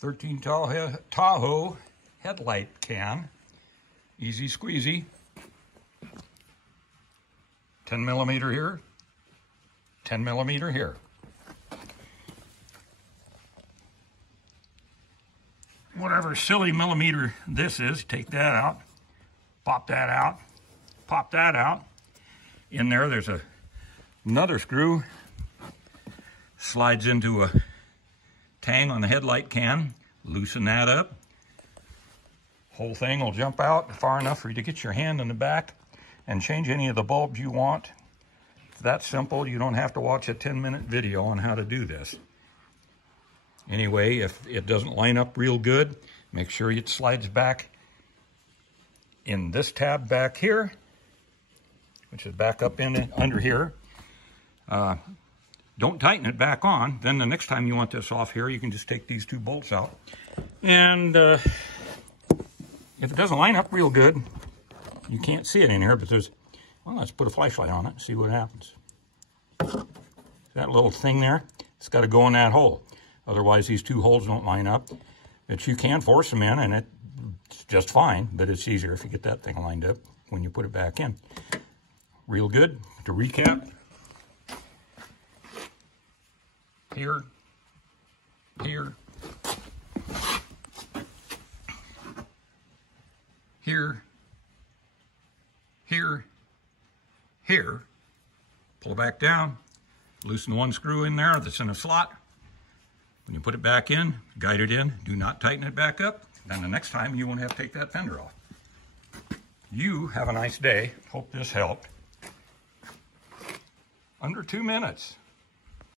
13 Tahoe headlight can. Easy squeezy. 10 millimeter here, 10 millimeter here. Whatever silly millimeter this is, take that out, pop that out, pop that out. In there, there's another screw, slides into a tang on the headlight can. Loosen that up. Whole thing will jump out far enough for you to get your hand in the back and change any of the bulbs you want. It's that simple. You don't have to watch a 10-minute video on how to do this. Anyway, if it doesn't line up real good, make sure it slides back in this tab back here, which is back up in under here. Don't tighten it back on. Then the next time you want this off here, you can just take these two bolts out. And if it doesn't line up real good, you can't see it in here, but there's, well, let's put a flashlight on it and see what happens. That little thing there, it's got to go in that hole. Otherwise, these two holes don't line up. But you can force them in, and it's just fine, but it's easier if you get that thing lined up when you put it back in. Real good. To recap, here, here, here, here, here, pull it back down, loosen one screw in there that's in a slot. When you put it back in, guide it in, do not tighten it back up. Then the next time you won't have to take that fender off. You have a nice day. Hope this helped. Under 2 minutes.